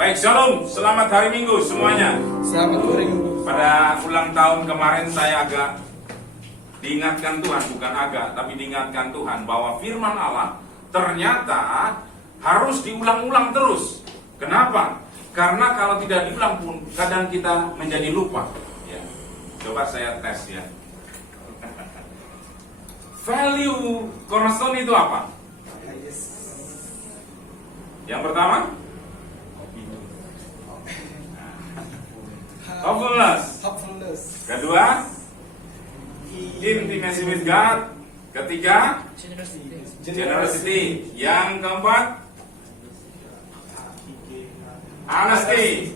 Baik, shalom, selamat hari Minggu semuanya. Selamat hari Minggu. Pada ulang tahun kemarin saya agak diingatkan Tuhan, bukan agak, tapi diingatkan Tuhan bahwa firman Allah ternyata harus diulang-ulang terus. Kenapa? Karena kalau tidak diulang pun kadang kita menjadi lupa. Ya. Coba saya tes ya. Value cornerstone itu apa? Yang pertama, hopefulness. Kedua, intimacy with God. Ketiga, generosity. Yang keempat, honesty.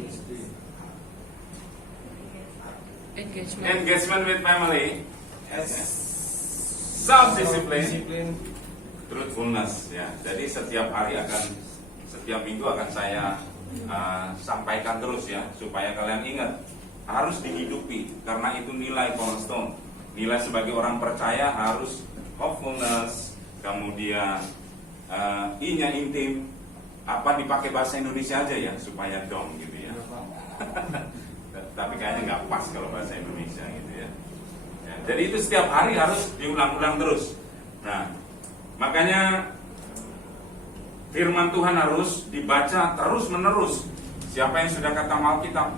Engagement with family. Self-discipline. Truthfulness. Ya. Jadi setiap minggu akan saya sampaikan terus ya, supaya kalian ingat harus dihidupi, karena itu nilai cornerstone. Nilai sebagai orang percaya harus hopefulness, kemudian I-nya intim. Apa dipakai bahasa Indonesia aja ya, supaya dong gitu ya. Tapi kayaknya nggak pas kalau bahasa Indonesia gitu ya. Jadi itu setiap hari harus diulang-ulang terus. Nah, makanya firman Tuhan harus dibaca terus-menerus. Siapa yang sudah kata Alkitab?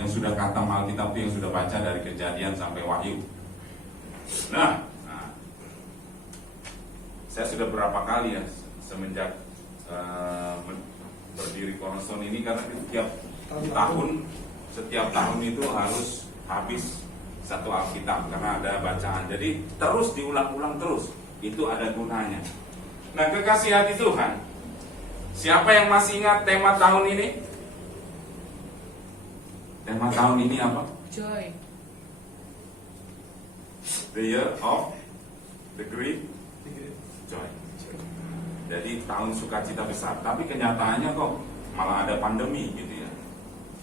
Yang sudah kata Alkitab itu yang sudah baca dari Kejadian sampai Wahyu. Nah, saya sudah berapa kali ya semenjak berdiri Cornerstone ini, karena setiap tahun itu harus habis satu Alkitab karena ada bacaan. Jadi terus diulang-ulang terus. Itu ada gunanya. Nah, kekasih hati Tuhan, siapa yang masih ingat tema tahun ini? Tema tahun ini apa? Joy. The year of the great joy. Jadi tahun sukacita besar. Tapi kenyataannya kok malah ada pandemi gitu ya.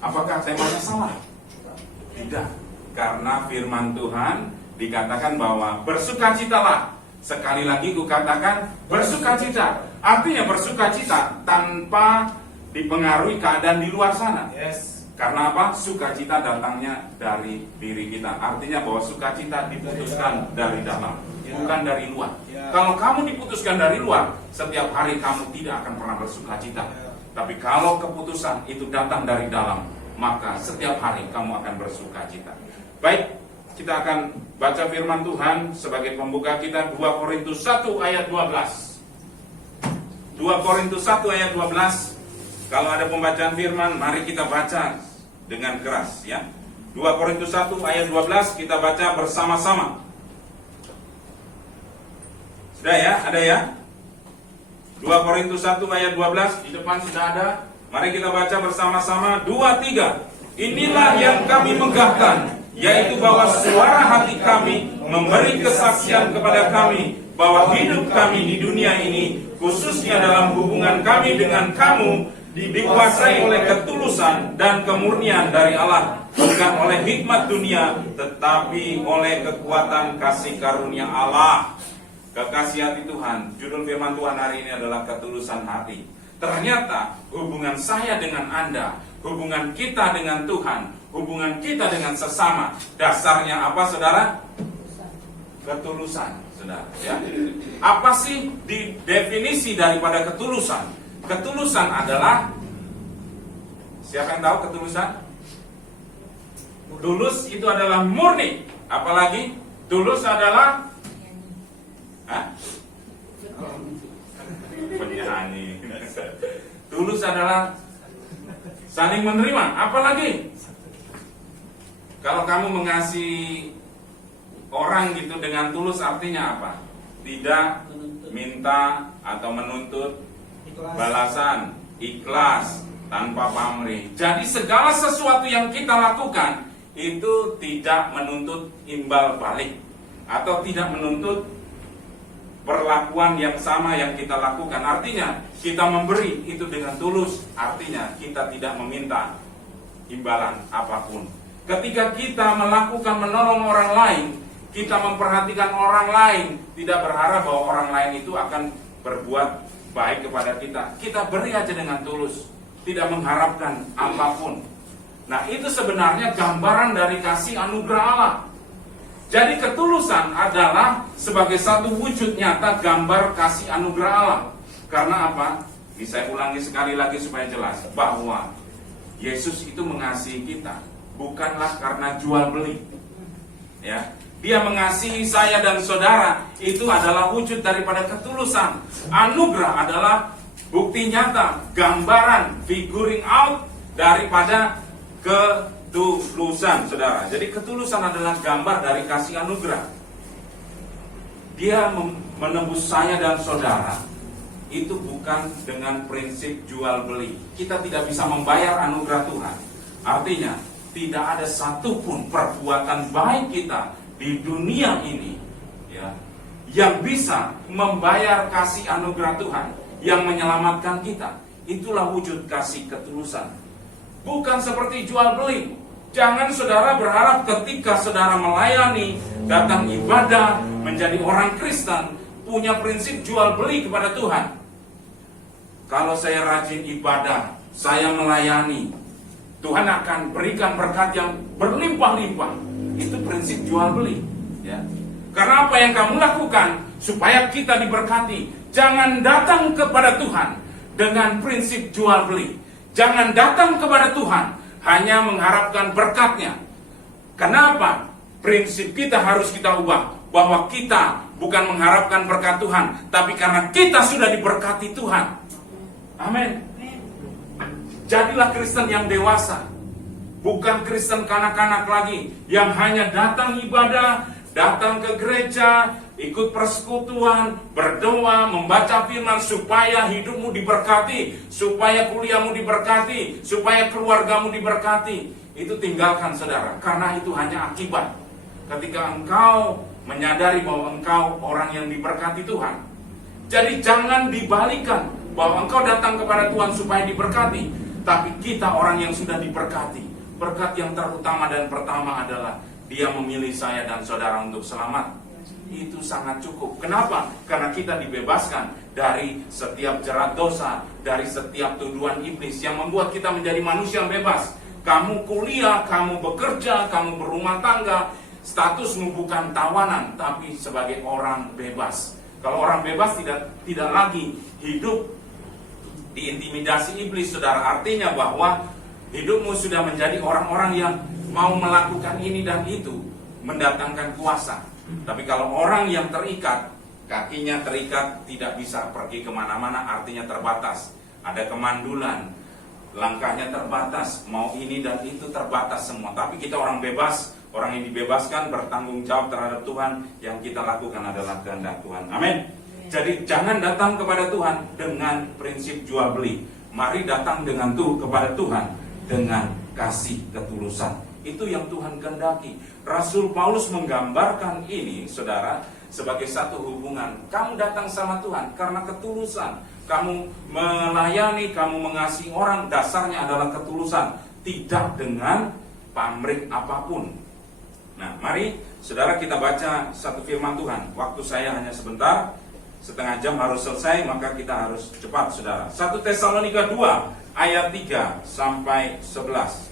Apakah temanya salah? Tidak. Karena firman Tuhan dikatakan bahwa bersukacitalah. Sekali lagi kukatakan bersukacita. Artinya bersukacita tanpa dipengaruhi keadaan di luar sana. Yes. Karena apa? Sukacita datangnya dari diri kita. Artinya bahwa sukacita diputuskan dari dalam, bukan dari luar. Kalau kamu diputuskan dari luar, setiap hari kamu tidak akan pernah bersukacita. Tapi kalau keputusan itu datang dari dalam, maka setiap hari kamu akan bersukacita. Baik, kita akan baca firman Tuhan sebagai pembuka kita, 2 Korintus 1 ayat 12. 2 Korintus 1 ayat 12. Kalau ada pembacaan firman, mari kita baca dengan keras ya. 2 Korintus 1 ayat 12 kita baca bersama-sama. Sudah ya? Ada ya? 2 Korintus 1 ayat 12 di depan sudah ada. Mari kita baca bersama-sama. 2, 3. Inilah yang kami megahkan, yaitu bahwa suara hati kami memberi kesaksian kepada kami bahwa hidup kami di dunia ini, khususnya dalam hubungan kami dengan kamu, dikuasai oleh ketulusan dan kemurnian dari Allah, bukan oleh hikmat dunia, tetapi oleh kekuatan kasih karunia Allah. Kekasih hati Tuhan, judul firman Tuhan hari ini adalah ketulusan hati. Ternyata hubungan saya dengan Anda, hubungan kita dengan Tuhan, hubungan kita dengan sesama, dasarnya apa saudara? Ketulusan, saudara ya. Apa sih definisi daripada ketulusan? Ketulusan adalah, siapa yang tahu ketulusan? Tulus itu adalah murni. Apalagi tulus adalah penyanyi. Tulus adalah saling menerima. Apalagi kalau kamu mengasihi orang gitu dengan tulus, artinya apa? Tidak minta atau menuntut balasan, ikhlas, tanpa pamrih. Jadi segala sesuatu yang kita lakukan itu tidak menuntut imbal balik, atau tidak menuntut perlakuan yang sama yang kita lakukan. Artinya kita memberi itu dengan tulus. Artinya kita tidak meminta imbalan apapun. Ketika kita melakukan menolong orang lain, kita memperhatikan orang lain, tidak berharap bahwa orang lain itu akan berbuat baik kepada kita, kita beri aja dengan tulus, tidak mengharapkan apapun. Nah, itu sebenarnya gambaran dari kasih anugerah Allah. Jadi ketulusan adalah sebagai satu wujud nyata gambar kasih anugerah Allah. Karena apa? Saya ulangi sekali lagi supaya jelas, bahwa Yesus itu mengasihi kita bukanlah karena jual beli. Ya, Dia mengasihi saya dan saudara, itu adalah wujud daripada ketulusan. Anugerah adalah bukti nyata, gambaran, figuring out daripada ketulusan, saudara. Jadi ketulusan adalah gambar dari kasih anugerah. Dia menembus saya dan saudara, itu bukan dengan prinsip jual beli. Kita tidak bisa membayar anugerah Tuhan. Artinya, tidak ada satupun perbuatan baik kita di dunia ini, ya, yang bisa membayar kasih anugerah Tuhan yang menyelamatkan kita. Itulah wujud kasih ketulusan. Bukan seperti jual beli. Jangan saudara berharap ketika saudara melayani, datang ibadah, menjadi orang Kristen, punya prinsip jual beli kepada Tuhan. Kalau saya rajin ibadah, saya melayani, Tuhan akan berikan berkat yang berlimpah-limpah. Itu prinsip jual beli, ya. Karena apa yang kamu lakukan supaya kita diberkati. Jangan datang kepada Tuhan dengan prinsip jual beli. Jangan datang kepada Tuhan hanya mengharapkan berkatnya. Kenapa? Prinsip kita harus kita ubah, bahwa kita bukan mengharapkan berkat Tuhan, tapi karena kita sudah diberkati Tuhan. Amin. Jadilah Kristen yang dewasa, bukan Kristen kanak-kanak lagi yang hanya datang ibadah, datang ke gereja, ikut persekutuan, berdoa, membaca firman supaya hidupmu diberkati, supaya kuliahmu diberkati, supaya keluargamu diberkati. Itu tinggalkan saudara, karena itu hanya akibat. Ketika engkau menyadari bahwa engkau orang yang diberkati Tuhan. Jadi jangan dibalikan bahwa engkau datang kepada Tuhan supaya diberkati, tapi kita orang yang sudah diberkati. Berkat yang terutama dan pertama adalah Dia memilih saya dan saudara untuk selamat. Itu sangat cukup. Kenapa? Karena kita dibebaskan dari setiap jerat dosa, dari setiap tuduhan iblis yang membuat kita menjadi manusia yang bebas. Kamu kuliah, kamu bekerja, kamu berumah tangga, statusmu bukan tawanan, tapi sebagai orang bebas. Kalau orang bebas tidak lagi hidup diintimidasi iblis, saudara. Artinya bahwa hidupmu sudah menjadi orang-orang yang mau melakukan ini dan itu, mendatangkan kuasa. Tapi kalau orang yang terikat, kakinya terikat, tidak bisa pergi kemana-mana, artinya terbatas. Ada kemandulan, langkahnya terbatas, mau ini dan itu terbatas semua. Tapi kita orang bebas, orang yang dibebaskan bertanggung jawab terhadap Tuhan. Yang kita lakukan adalah kehendak Tuhan. Amin. Jadi jangan datang kepada Tuhan dengan prinsip jual beli. Mari datang dengan kepada Tuhan dengan kasih ketulusan. Itu yang Tuhan kehendaki. Rasul Paulus menggambarkan ini, saudara, sebagai satu hubungan. Kamu datang sama Tuhan karena ketulusan. Kamu melayani, kamu mengasihi orang, dasarnya adalah ketulusan. Tidak dengan pamrih apapun. Nah, mari saudara kita baca satu firman Tuhan. Waktu saya hanya sebentar, setengah jam harus selesai, maka kita harus cepat, saudara. 1 Tesalonika 2 ayat 3 sampai 11.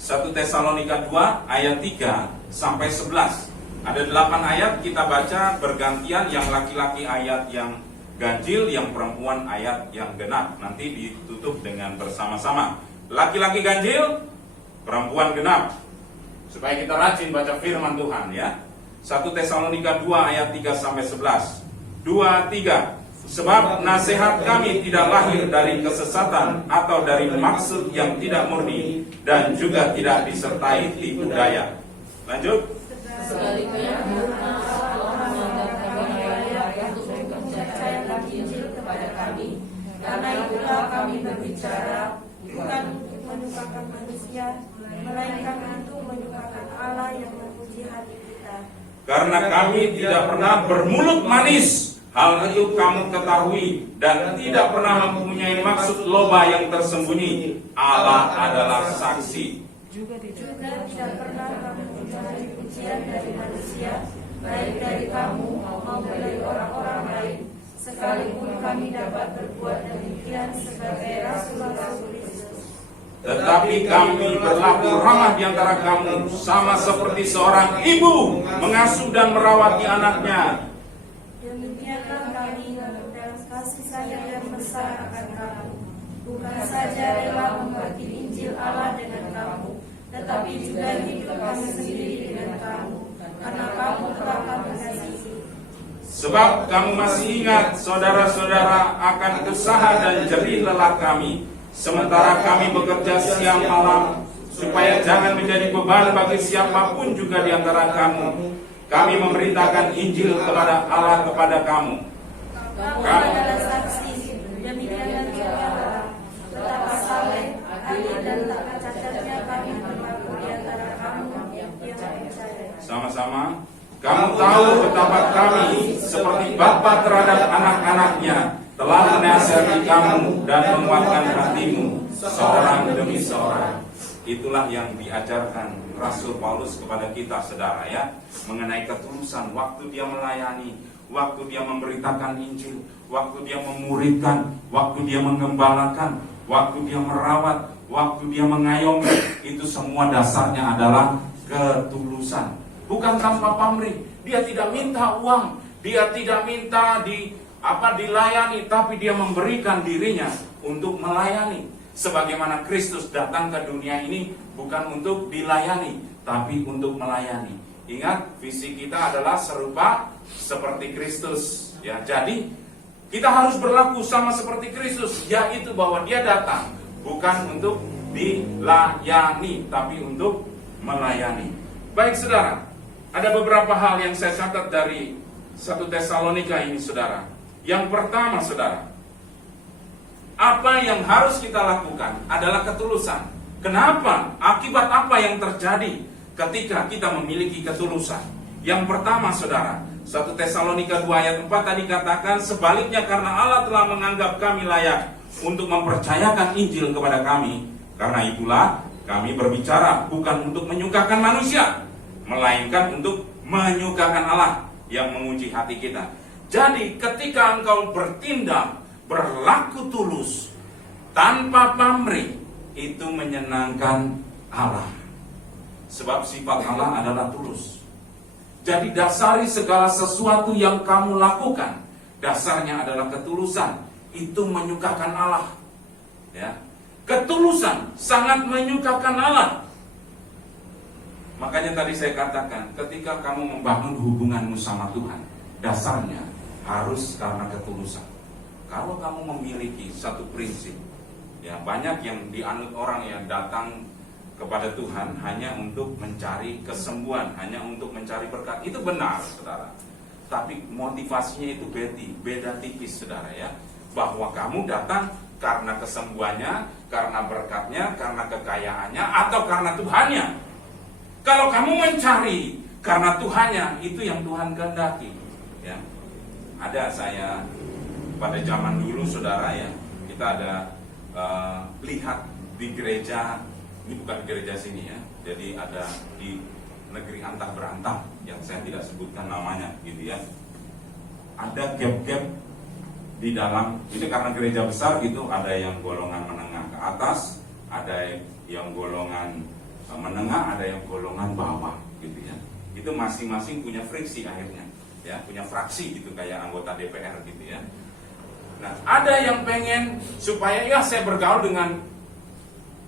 1 Tesalonika 2 ayat 3 sampai 11. Ada 8 ayat kita baca bergantian, yang laki-laki ayat yang ganjil, yang perempuan ayat yang genap. Nanti ditutup dengan bersama-sama. Laki-laki ganjil, perempuan genap. Supaya kita rajin baca firman Tuhan, ya. 1 Tesalonika 2 ayat 3 sampai 11. 2, 3. Sebab nasihat kami tidak lahir dari kesesatan atau dari maksud yang tidak murni, dan juga tidak disertai tipu daya. Lanjut. Sebaliknya, Allah mengangkat kami untuk mempercayakan Injil kepada kami. Karena itulah kami berbicara bukan untuk menyukakan manusia, melainkan untuk menyukakan Allah yang memuji hati kita. Karena kami tidak pernah bermulut manis, hal itu kamu ketahui, dan tidak pernah mempunyai maksud loba yang tersembunyi. Allah adalah saksi. Juga tidak pernah kami mencari pujian dari manusia, baik dari kamu maupun dari orang-orang lain. sekalipun kami dapat berbuat demikian sebagai rasul-rasul Kristus. Tetapi kami berlaku ramah di antara kamu, sama seperti seorang ibu mengasuh dan merawati anaknya. Demikianlah kami dalam kasih sayang yang besar akan kamu, bukan saja rela membagi Injil Allah dengan kamu, tetapi juga hidup kami sendiri dengan kamu, karena kamu telah kami kasihi. Sebab kamu masih ingat, saudara-saudara, akan usaha dan jerih lelah kami, sementara kami bekerja siang malam, supaya jangan menjadi beban bagi siapapun juga di antara kamu. Kami memberitakan Injil kepada Allah kepada kamu. Kamu adalah saksi, demikianlah juga betapa saleh, adil dan tak cacatnya kami berlaku di antara kamu yang percaya. Sama-sama. Kamu tahu betapa kami seperti bapa terhadap anak-anaknya telah menasihati kamu dan menguatkan hatimu seorang demi seorang. Itulah yang diajarkan Rasul Paulus kepada kita, saudara, ya, mengenai ketulusan waktu dia melayani, waktu dia memberitakan Injil, waktu dia memuridkan, waktu dia mengembalakan, waktu dia merawat, waktu dia mengayomi. Itu semua dasarnya adalah ketulusan. Bukan tanpa pamrih. Dia tidak minta uang, dia tidak minta dilayani, tapi dia memberikan dirinya untuk melayani. Sebagaimana Kristus datang ke dunia ini bukan untuk dilayani, tapi untuk melayani. Ingat, visi kita adalah serupa seperti Kristus. Ya, jadi kita harus berlaku sama seperti Kristus, yaitu bahwa dia datang bukan untuk dilayani, tapi untuk melayani. Baik, saudara. Ada beberapa hal yang saya catat dari 1 Tesalonika ini, saudara. Yang pertama, saudara, apa yang harus kita lakukan adalah ketulusan. Kenapa? Akibat apa yang terjadi ketika kita memiliki ketulusan? Yang pertama, saudara, 1 Tesalonika 2 ayat 4 tadi katakan, sebaliknya karena Allah telah menganggap kami layak untuk mempercayakan Injil kepada kami, karena itulah kami berbicara bukan untuk menyukakan manusia, melainkan untuk menyukakan Allah yang menguji hati kita. Jadi ketika engkau bertindak, berlaku tulus, tanpa pamrih, itu menyenangkan Allah. Sebab sifat Allah adalah tulus. Jadi dasari segala sesuatu yang kamu lakukan, dasarnya adalah ketulusan. Itu menyukakan Allah. Ya. Ketulusan sangat menyukakan Allah. Makanya tadi saya katakan, ketika kamu membangun hubunganmu sama Tuhan, dasarnya harus karena ketulusan. Kalau kamu memiliki satu prinsip, ya banyak yang dianut orang yang datang kepada Tuhan hanya untuk mencari kesembuhan, hanya untuk mencari berkat. Itu benar, saudara. Tapi motivasinya itu beda tipis, saudara, ya. Bahwa kamu datang karena kesembuhannya, karena berkatnya, karena kekayaannya, atau karena Tuhannya. Kalau kamu mencari karena Tuhannya, itu yang Tuhan kehendaki. Ya, ada saya pada zaman dulu, saudara, ya, kita ada lihat di gereja, ini bukan gereja sini, ya. Jadi ada di negeri antah berantah yang saya tidak sebutkan namanya, gitu ya. Ada gap-gap di dalam, ini karena gereja besar gitu, ada yang golongan menengah ke atas, ada yang golongan menengah, ada yang golongan bawah, gitu ya. Itu masing-masing punya friksi akhirnya, ya, punya fraksi gitu, kayak anggota DPR gitu ya. Nah, ada yang pengen supaya ya saya bergaul dengan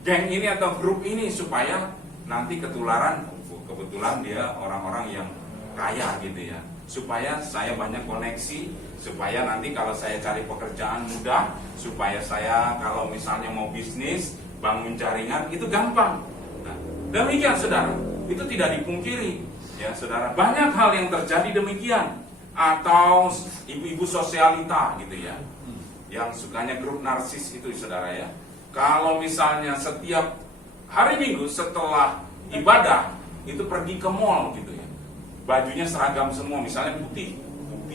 geng ini atau grup ini supaya nanti ketularan, kebetulan dia orang-orang yang kaya gitu ya, supaya saya banyak koneksi, supaya nanti kalau saya cari pekerjaan mudah, supaya saya kalau misalnya mau bisnis, bangun jaringan itu gampang. Nah, demikian, saudara, itu tidak dipungkiri, ya, saudara. Banyak hal yang terjadi demikian. Atau ibu-ibu sosialita gitu ya, yang sukanya grup narsis itu, saudara, ya. Kalau misalnya setiap hari Minggu setelah ibadah itu pergi ke mall gitu ya, bajunya seragam semua, misalnya putih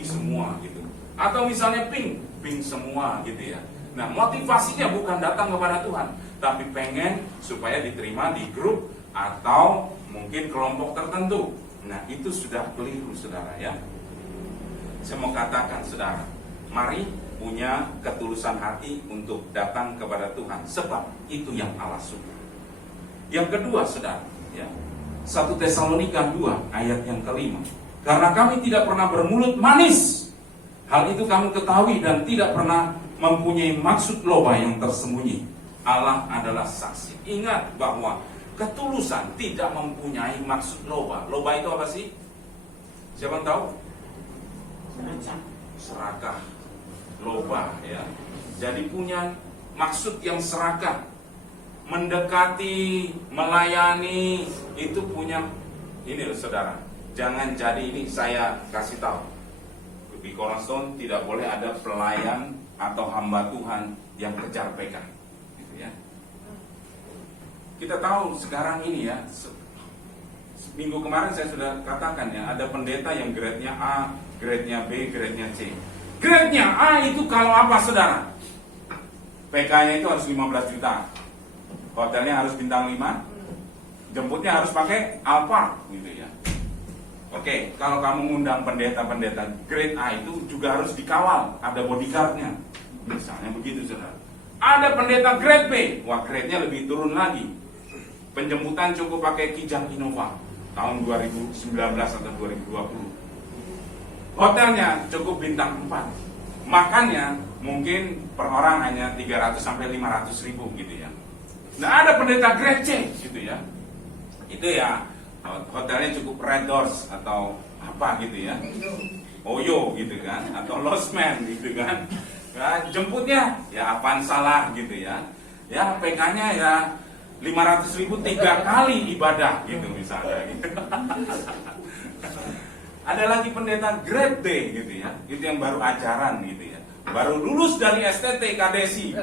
semua gitu, atau misalnya pink semua gitu ya. Nah, motivasinya bukan datang kepada Tuhan, tapi pengen supaya diterima di grup atau mungkin kelompok tertentu. Nah, itu sudah keliru, saudara, ya. Saya mau katakan, saudara, Mari punya ketulusan hati untuk datang kepada Tuhan, sebab itu yang Allah suka. Yang kedua, saudara, ya, 1 Tesalonika 2 ayat yang kelima. Karena kami tidak pernah bermulut manis, hal itu kamu ketahui, dan tidak pernah mempunyai maksud loba yang tersembunyi. Allah adalah saksi. Ingat bahwa ketulusan tidak mempunyai maksud loba. Loba itu apa sih? Siapa yang tahu? Serakah. Loba, ya. Jadi punya maksud yang serakah, mendekati, melayani, itu punya. Ini loh saudara, jangan jadi ini, saya kasih tahu, di Cornerstone tidak boleh ada pelayan atau hamba Tuhan yang kejar PK, gitu ya. Kita tahu sekarang ini ya, minggu kemarin saya sudah katakan ya, ada pendeta yang grade-nya A, grade-nya B, grade-nya C. Grade-nya A itu kalau apa saudara? PK-nya itu harus 15 juta. Hotelnya harus bintang 5. Jemputnya harus pakai Alphard gitu ya. Oke, kalau kamu ngundang pendeta-pendeta grade A itu juga harus dikawal, ada bodyguard-nya. Misalnya begitu saudara. Ada pendeta grade B, wah grade-nya lebih turun lagi. Penjemputan cukup pakai Kijang Innova tahun 2019 atau 2020. Hotelnya cukup bintang 4. Makannya mungkin per orang hanya 300 sampai 500 ribu gitu ya. Nah ada pendeta grade C gitu ya. Itu ya hotelnya cukup Red Doors atau apa gitu ya. Oyo gitu kan, atau Losman gitu kan. Ya, jemputnya ya apaan salah gitu ya. Ya PK-nya ya 500 ribu 3 kali ibadah gitu misalnya gitu. Ada lagi pendeta grade D gitu ya, itu yang baru ajaran gitu ya, baru lulus dari STT Kadesi.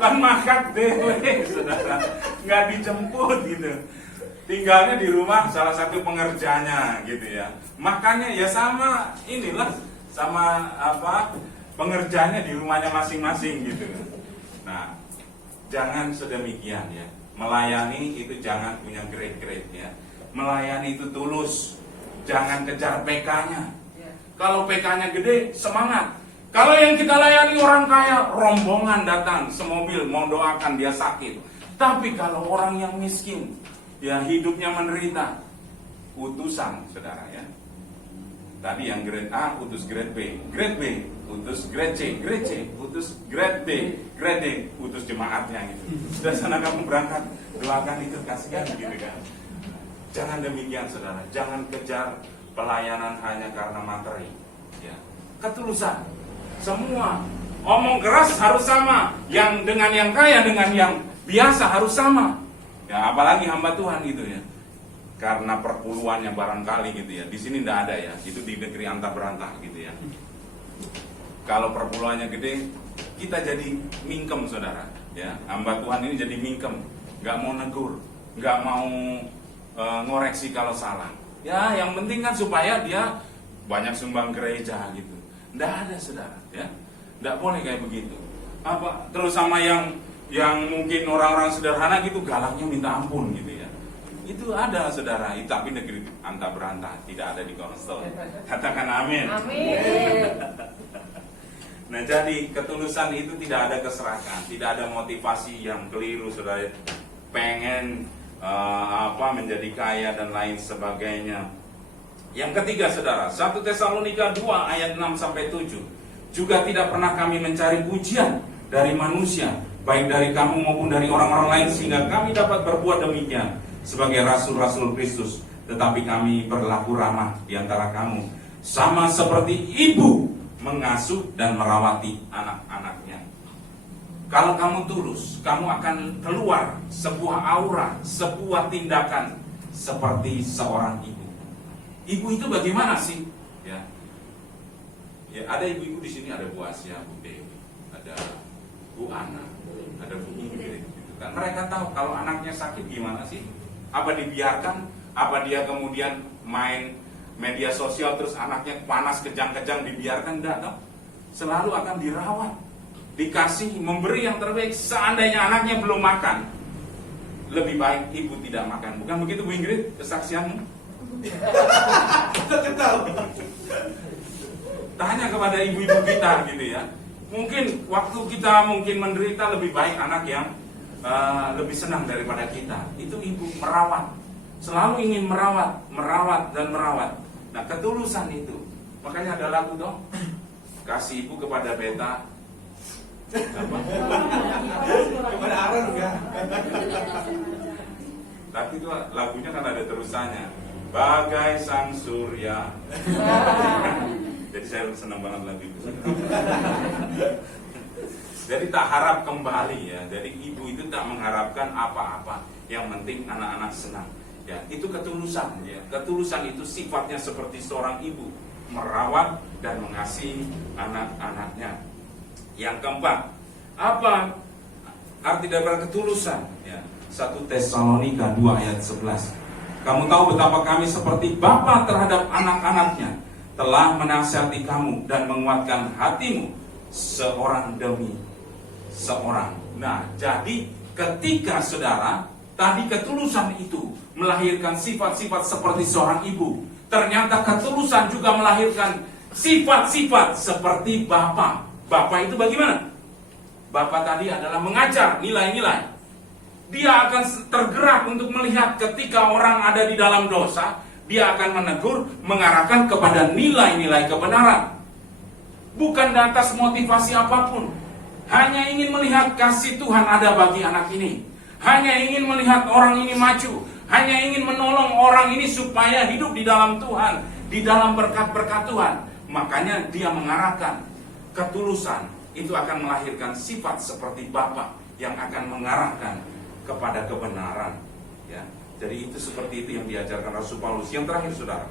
Kan makat dewe, saudara, nggak dijemput gitu, tinggalnya di rumah salah satu pengerjanya gitu ya, makannya ya sama inilah, sama apa pengerjanya di rumahnya masing-masing gitu. Nah, jangan sedemikian ya. Melayani itu jangan punya grade-grade ya. Melayani itu tulus, jangan kejar PK-nya. Kalau PK-nya gede, semangat. Kalau yang kita layani orang kaya, rombongan datang semobil mau doakan dia sakit. Tapi kalau orang yang miskin, ya hidupnya menderita, utusan saudara ya. Tadi yang grade A utus grade B, grade B utus grade C, grade C utus grade D, grade D utus jemaatnya gitu. Sudah sana kamu berangkat, doakan itu, kasihan gitu kan. Jangan demikian saudara, jangan kejar pelayanan hanya karena materi ya. Ketulusan, semua omong keras harus sama, yang dengan yang kaya dengan yang biasa harus sama ya, apalagi hamba Tuhan gitu ya. Karena perpuluhannya barangkali gitu ya. Di sini tidak ada ya. Itu di negeri antah berantah gitu ya. Kalau perpuluhannya gede, kita jadi mingkem saudara. Ya, hamba Tuhan ini jadi mingkem, nggak mau negur, nggak mau ngoreksi kalau salah. Ya, yang penting kan supaya dia banyak sumbang gereja gitu. Tidak ada saudara. Ya, tidak boleh kayak begitu. Apa? Terus sama yang mungkin orang-orang sederhana gitu, galaknya minta ampun gitu ya. Itu ada saudara, tapi negeri antah berantah, tidak ada di Cornerstone. Katakan amin. Amin. Nah jadi ketulusan itu tidak ada keserakan, tidak ada motivasi yang keliru saudara. Pengen menjadi kaya dan lain sebagainya. Yang ketiga saudara, 1 Tesalonika 2 ayat 6 sampai 7. Juga tidak pernah kami mencari pujian dari manusia, baik dari kamu maupun dari orang-orang lain, sehingga kami dapat berbuat demikian sebagai rasul-rasul Kristus. Tetapi kami berlaku ramah di antara kamu, sama seperti ibu mengasuh dan merawati anak-anaknya. Kalau kamu tulus, kamu akan keluar sebuah aura, sebuah tindakan seperti seorang ibu. Ibu itu bagaimana sih? Ya, ada ibu-ibu di sini, ada Bu Asia, Bu Dewi, ada Bu Ana, ada Bu Ingrid. Gitu kan. Mereka tahu kalau anaknya sakit gimana sih? Apa dibiarkan? Apa dia kemudian main media sosial terus anaknya panas kejang-kejang dibiarkan? Enggak, no? Selalu akan dirawat, dikasih, memberi yang terbaik. Seandainya anaknya belum makan, lebih baik ibu tidak makan. Bukan begitu Bu Ingrid kesaksianmu? Tanya kepada ibu-ibu kita gitu ya. Mungkin waktu kita menderita lebih baik anak yang lebih senang daripada kita. Itu ibu merawat, selalu ingin merawat dan merawat. Nah, ketulusan itu. Makanya ada lagu dong. Kasih ibu kepada beta. Apa? Kepada Aaron enggak? Tapi itu lagunya kan ada terusannya. Bagai sang surya. Jadi saya senang banget lagu itu. Jadi tak harap kembali ya. Jadi ibu itu tak mengharapkan apa-apa. Yang penting anak-anak senang. Ya, itu ketulusan ya. Ketulusan itu sifatnya seperti seorang ibu, merawat dan mengasihi anak-anaknya. Yang keempat, apa arti daripada ketulusan? Ya, 1 Tesalonika 2 ayat 11. Kamu tahu betapa kami seperti bapa terhadap anak-anaknya, telah menasihati kamu dan menguatkan hatimu seorang demi seorang. Nah, jadi ketika saudara, tadi ketulusan itu melahirkan sifat-sifat seperti seorang ibu, ternyata ketulusan juga melahirkan sifat-sifat seperti bapa. Bapa itu bagaimana? Bapa tadi adalah mengajar nilai-nilai. Dia akan tergerak untuk melihat ketika orang ada di dalam dosa, dia akan menegur, mengarahkan kepada nilai-nilai kebenaran. Bukan di atas motivasi apapun. Hanya ingin melihat kasih Tuhan ada bagi anak ini. Hanya ingin melihat orang ini maju. Hanya ingin menolong orang ini supaya hidup di dalam Tuhan, di dalam berkat-berkat Tuhan. Makanya dia mengarahkan. Ketulusan itu akan melahirkan sifat seperti Bapa yang akan mengarahkan kepada kebenaran. Ya, jadi itu seperti itu yang diajarkan Rasul Paulus. Yang terakhir, saudara,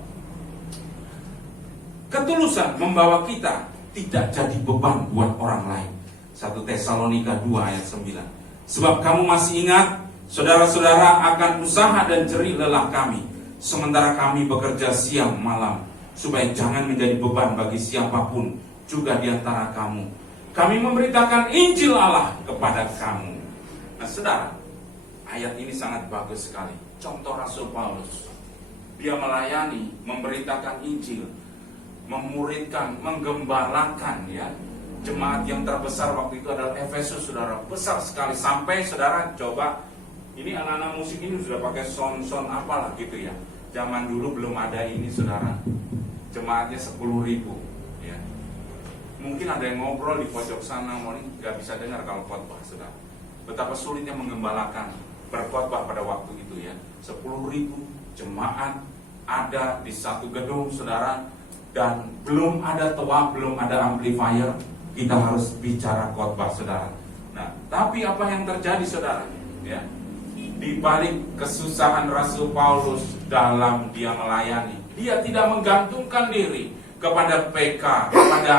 ketulusan membawa kita tidak jadi beban buat orang lain. 1 Tesalonika 2 ayat 9. Sebab kamu masih ingat, saudara-saudara, akan usaha dan jerih lelah kami, sementara kami bekerja siang malam, supaya jangan menjadi beban bagi siapapun juga di antara kamu. Kami memberitakan Injil Allah kepada kamu. Nah, saudara, ayat ini sangat bagus sekali. Contoh Rasul Paulus. Dia melayani, memberitakan Injil, memuridkan, menggembalakan ya. Jemaat yang terbesar waktu itu adalah Efesus, saudara. Besar sekali. Sampai saudara coba, ini anak-anak musik ini sudah pakai sound apalah gitu ya. Zaman dulu belum ada ini, saudara. Jemaatnya 10.000 ya. Mungkin ada yang ngobrol di pojok sana, nggak bisa dengar kalau khotbah, saudara. Betapa sulitnya menggembalakan, berkhotbah pada waktu itu ya. 10.000 jemaat ada di satu gedung, saudara. Dan belum ada toa, belum ada amplifier. Kita harus bicara khotbah, saudara. Nah, tapi apa yang terjadi, saudara? Ya, di balik kesusahan Rasul Paulus dalam dia melayani, dia tidak menggantungkan diri kepada PK, kepada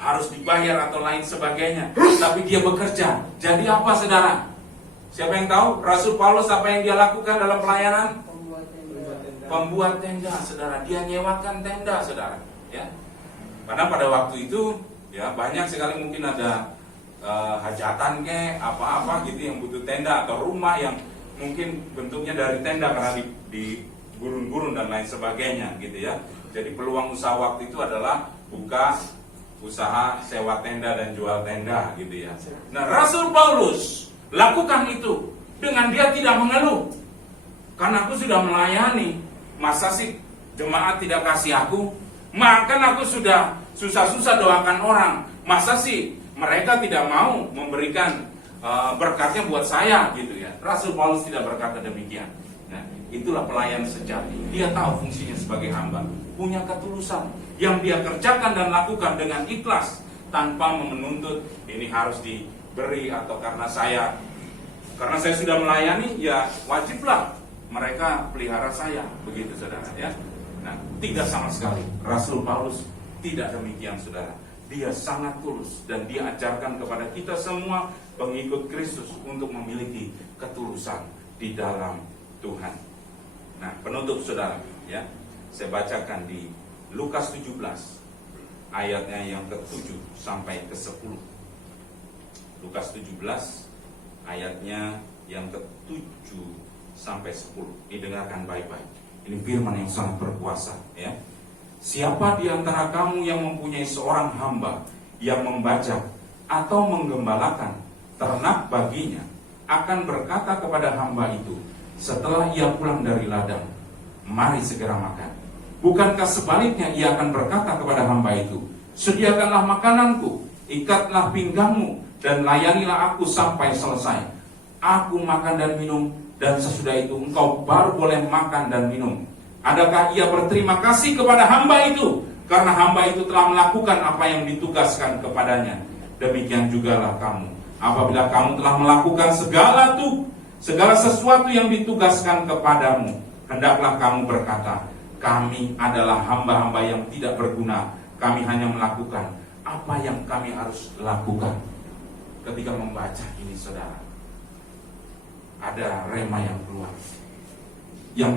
harus dibayar atau lain sebagainya. Tapi dia bekerja. Jadi apa, saudara? Siapa yang tahu? Rasul Paulus apa yang dia lakukan dalam pelayanan? Pembuat tenda, saudara. Dia nyewakan tenda, saudara. Ya. Karena pada waktu itu, ya banyak sekali mungkin ada hajatan apa-apa gitu yang butuh tenda atau rumah yang mungkin bentuknya dari tenda karena di gurun-gurun dan lain sebagainya, gitu ya. Jadi peluang usaha waktu itu adalah buka usaha sewa tenda dan jual tenda, gitu ya. Nah, Rasul Paulus lakukan itu dengan dia tidak mengeluh. Karena aku sudah melayani, masa sih jemaat tidak kasih aku? Makan aku sudah susah-susah doakan orang, masa sih mereka tidak mau memberikan berkatnya buat saya, gitu ya. Rasul Paulus tidak berkata demikian. Nah, itulah pelayan sejati. Dia tahu fungsinya sebagai hamba, punya ketulusan yang dia kerjakan dan lakukan dengan ikhlas tanpa menuntut ini harus diberi atau karena saya sudah melayani ya wajiblah mereka pelihara saya, begitu, saudara ya. Nah, tidak sama sekali. Rasul Paulus tidak demikian, saudara. Dia sangat tulus dan dia ajarkan kepada kita semua pengikut Kristus untuk memiliki ketulusan di dalam Tuhan. Nah, penutup, saudara ya. Saya bacakan di Lukas 17 ayatnya yang ke-7 sampai ke-10. Lukas 17 ayatnya yang ke-7 sampai 10. Didengarkan baik-baik. Ini firman yang sangat berkuasa, ya. Siapa di antara kamu yang mempunyai seorang hamba yang membajak atau menggembalakan ternak baginya, akan berkata kepada hamba itu setelah ia pulang dari ladang, mari segera makan. Bukankah sebaliknya ia akan berkata kepada hamba itu, sediakanlah makananku, ikatlah pinggangmu, dan layanilah aku sampai selesai. Aku makan dan minum, dan sesudah itu engkau baru boleh makan dan minum. Adakah ia berterima kasih kepada hamba itu, karena hamba itu telah melakukan apa yang ditugaskan kepadanya? Demikian jugalah kamu, apabila kamu telah melakukan segala sesuatu yang ditugaskan kepadamu, hendaklah kamu berkata, kami adalah hamba-hamba yang tidak berguna, kami hanya melakukan apa yang kami harus lakukan. Ketika membaca ini, saudara, ada rema yang keluar, yang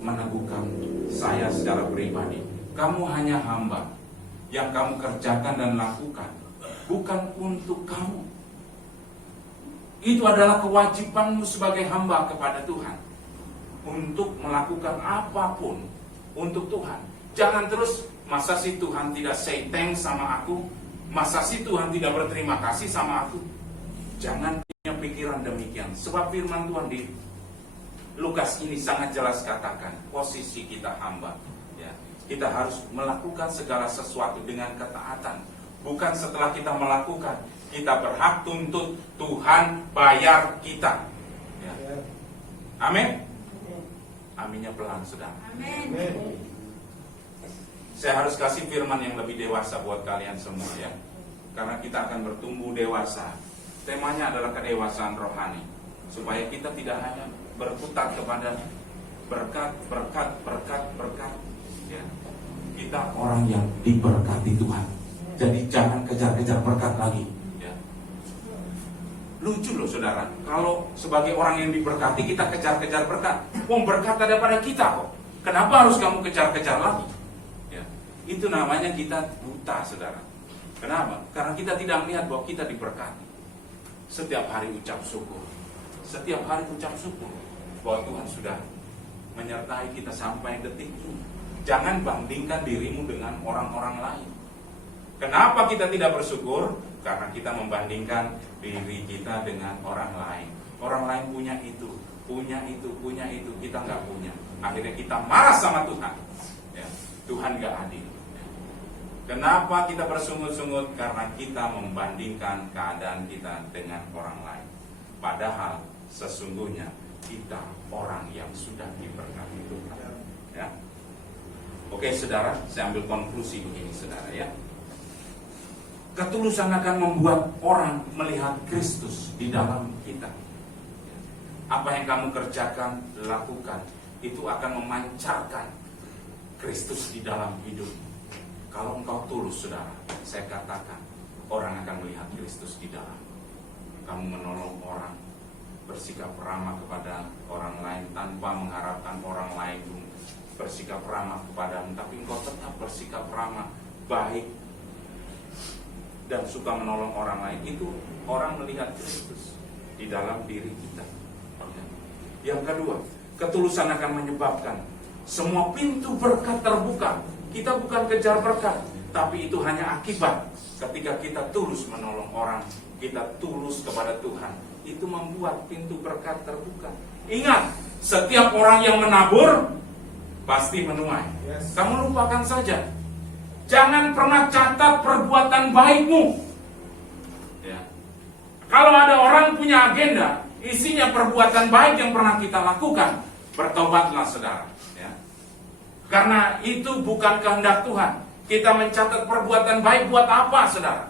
meneguhkan saya secara pribadi. Kamu hanya hamba, yang kamu kerjakan dan lakukan bukan untuk kamu. Itu adalah kewajibanmu sebagai hamba kepada Tuhan, untuk melakukan apapun untuk Tuhan. Jangan terus, masa sih Tuhan tidak say thanks sama aku, masa sih Tuhan tidak berterima kasih sama aku. Jangan punya pikiran demikian, sebab firman Tuhan di Lukas ini sangat jelas katakan, posisi kita hamba, ya. Kita harus melakukan segala sesuatu dengan ketaatan. Bukan setelah kita melakukan, kita berhak tuntut Tuhan bayar kita, ya. Amin. Aminnya pelan, saudara. Amin. Saya harus kasih firman yang lebih dewasa buat kalian semua, ya. Karena kita akan bertumbuh dewasa. Temanya adalah kedewasaan rohani, supaya kita tidak hanya berputar kepada berkat, ya. Kita orang yang diberkati Tuhan. Jadi jangan kejar-kejar berkat lagi, ya. Lucu loh, saudara, kalau sebagai orang yang diberkati kita kejar-kejar berkat. Berkat ada pada kita kok. Kenapa harus kamu kejar-kejar lagi? Ya. Itu namanya kita buta, saudara. Kenapa? Karena kita tidak melihat bahwa kita diberkati. Setiap hari ucap syukur. Setiap hari ucap syukur bahwa Tuhan sudah menyertai kita sampai detik ini. Jangan bandingkan dirimu dengan orang-orang lain. Kenapa kita tidak bersyukur? Karena kita membandingkan diri kita dengan orang lain. Orang lain punya itu, kita nggak punya. Akhirnya kita marah sama Tuhan, ya. Tuhan nggak adil. Kenapa kita bersungut-sungut? Karena kita membandingkan keadaan kita dengan orang lain. Padahal sesungguhnya kita orang yang sudah diberkati Tuhan, ya. Oke, saudara, saya ambil konklusi begini, saudara, ya. Ketulusan akan membuat orang melihat Kristus di dalam kita. Apa yang kamu kerjakan, lakukan, itu akan memancarkan Kristus di dalam hidup. Kalau engkau tulus, saudara, saya katakan, orang akan melihat Kristus di dalam. Kamu menolong orang, bersikap ramah kepada orang lain tanpa mengharapkan orang lain bersikap ramah kepadamu, tapi engkau tetap bersikap ramah, baik, dan suka menolong orang lain. Itu orang melihat Kristus di dalam diri kita. Yang kedua, ketulusan akan menyebabkan semua pintu berkat terbuka. Kita bukan kejar berkat, tapi itu hanya akibat ketika kita tulus menolong orang, kita tulus kepada Tuhan. Itu membuat pintu berkat terbuka. Ingat, setiap orang yang menabur pasti menuai. Kamu lupakan saja. Jangan pernah catat perbuatan baikmu, ya. Kalau ada orang punya agenda, isinya perbuatan baik yang pernah kita lakukan, bertobatlah, saudara, ya. Karena itu bukan kehendak Tuhan. Kita mencatat perbuatan baik buat apa, saudara?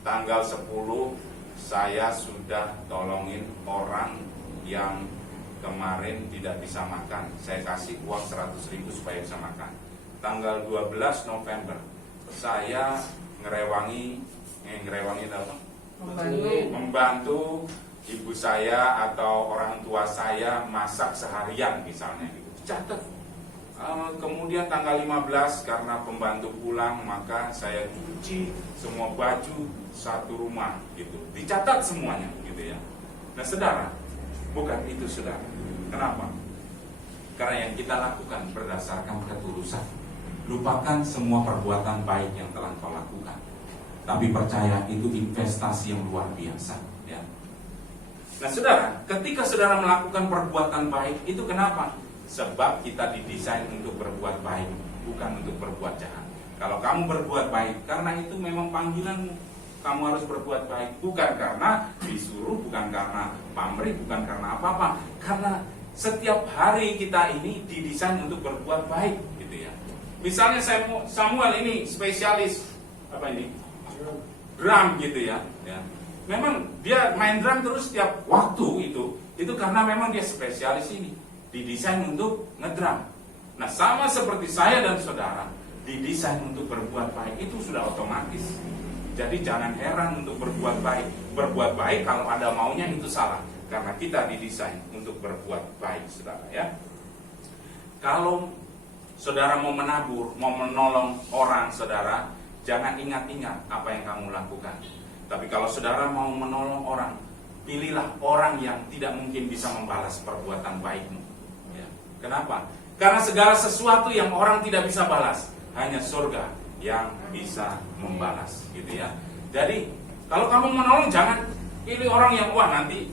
Tanggal 10 saya sudah tolongin orang yang kemarin tidak bisa makan. Saya kasih uang 100.000 supaya bisa makan. Tanggal 12 November saya membantu ibu saya atau orang tua saya masak seharian misalnya, gitu. Catat. Kemudian tanggal 15 karena pembantu pulang, maka saya cuci semua baju satu rumah, gitu. Dicatat semuanya, gitu, ya. Nah saudara, bukan itu saudara. Kenapa? Karena yang kita lakukan berdasarkan ketulusan. Lupakan semua perbuatan baik yang telah kau lakukan, tapi percaya itu investasi yang luar biasa, ya. Nah saudara, ketika saudara melakukan perbuatan baik itu kenapa? Sebab kita didesain untuk berbuat baik, bukan untuk berbuat jahat. Kalau kamu berbuat baik, karena itu memang panggilanmu, kamu harus berbuat baik, bukan karena disuruh, bukan karena pamrih, bukan karena apa-apa. Karena setiap hari kita ini didesain untuk berbuat baik, gitu ya. Misalnya Samuel ini spesialis apa ini? Drum gitu ya. Memang dia main drum terus setiap waktu itu karena memang dia spesialis ini, didesain untuk ngedrum. Nah sama seperti saya dan saudara, didesain untuk berbuat baik itu sudah otomatis. Jadi jangan heran untuk berbuat baik. Berbuat baik kalau ada maunya itu salah, karena kita didesain untuk berbuat baik, saudara ya. Kalau saudara mau menabur, mau menolong orang saudara, jangan ingat-ingat apa yang kamu lakukan. Tapi kalau saudara mau menolong orang, pilihlah orang yang tidak mungkin bisa membalas perbuatan baikmu, ya. Kenapa? Karena segala sesuatu yang orang tidak bisa balas, hanya surga yang bisa membalas, gitu ya. Jadi kalau kamu menolong, jangan pilih orang yang wah nanti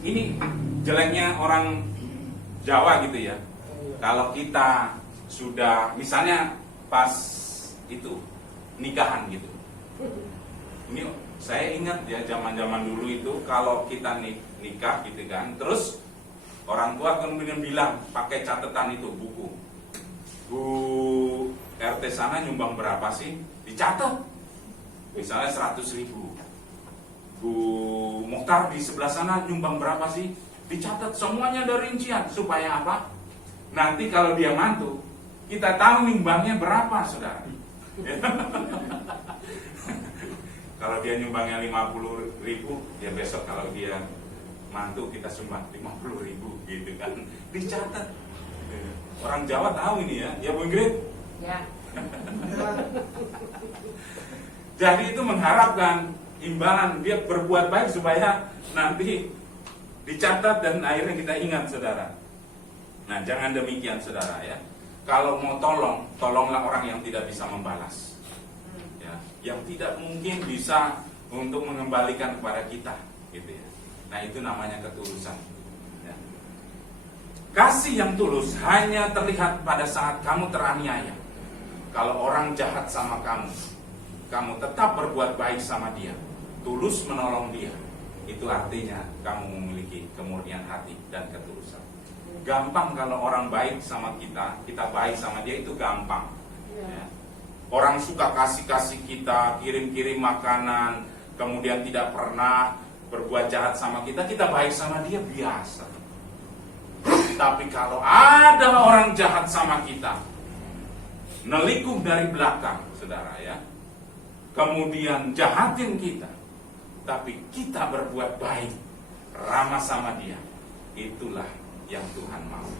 ini jeleknya orang Jawa gitu ya. Kalau kita sudah misalnya pas itu nikahan gitu, ini saya ingat ya zaman-zaman dulu itu kalau kita nikah gitu kan, terus orang tua kemudian bilang pakai catatan itu buku, Bu RT sana nyumbang berapa sih, dicatat, misalnya 100.000. Bu Mukhtar di sebelah sana nyumbang berapa sih, dicatat semuanya dari rincian, supaya apa? Nanti kalau dia mantu, kita tahu nyumbangnya berapa, saudara. Kalau dia nyumbangnya 50.000, ya besok kalau dia mantu kita sumbang 50.000 gitu kan, dicatat. Orang Jawa tahu ini ya Bu Ingrid? Ya. Jadi itu mengharapkan imbalan, dia berbuat baik supaya nanti dicatat dan akhirnya kita ingat, saudara. Nah jangan demikian, saudara ya. Kalau mau tolong, tolonglah orang yang tidak bisa membalas, ya, yang tidak mungkin bisa untuk mengembalikan kepada kita, gitu ya. Nah itu namanya ketulusan. Ya. Kasih yang tulus hanya terlihat pada saat kamu teraniaya. Kalau orang jahat sama kamu, kamu tetap berbuat baik sama dia, tulus menolong dia. Itu artinya kamu memiliki kemurnian hati dan ketulusan. Gampang kalau orang baik sama kita, kita baik sama dia, itu gampang. Ya. Orang suka kasih-kasih kita, kirim-kirim makanan, kemudian tidak pernah berbuat jahat sama kita, kita baik sama dia biasa. Tapi kalau ada orang jahat sama kita, nelikung dari belakang, saudara ya, kemudian jahatin kita, tapi kita berbuat baik, ramah sama dia, itulah yang Tuhan mau.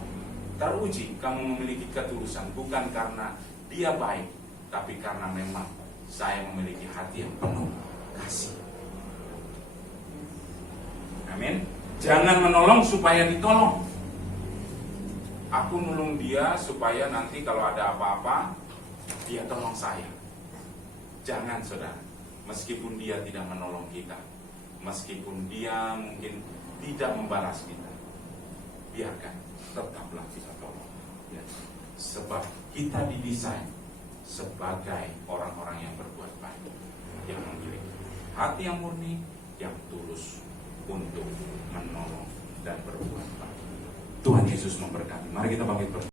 Teruji kamu memiliki ketulusan, bukan karena dia baik, tapi karena memang saya memiliki hati yang penuh kasih. Amin. Jangan menolong supaya ditolong. Aku nolong dia supaya nanti kalau ada apa-apa dia tolong saya. Jangan, saudara. Meskipun dia tidak menolong kita, meskipun dia mungkin tidak membalas kita, biarkan, tetaplah kita tolong, ya. Sebab kita didesain sebagai orang-orang yang berbuat baik, yang memiliki hati yang murni, yang tulus untuk menolong dan berbuat baik. Tuhan Yesus memberkati. Mari kita bangkit.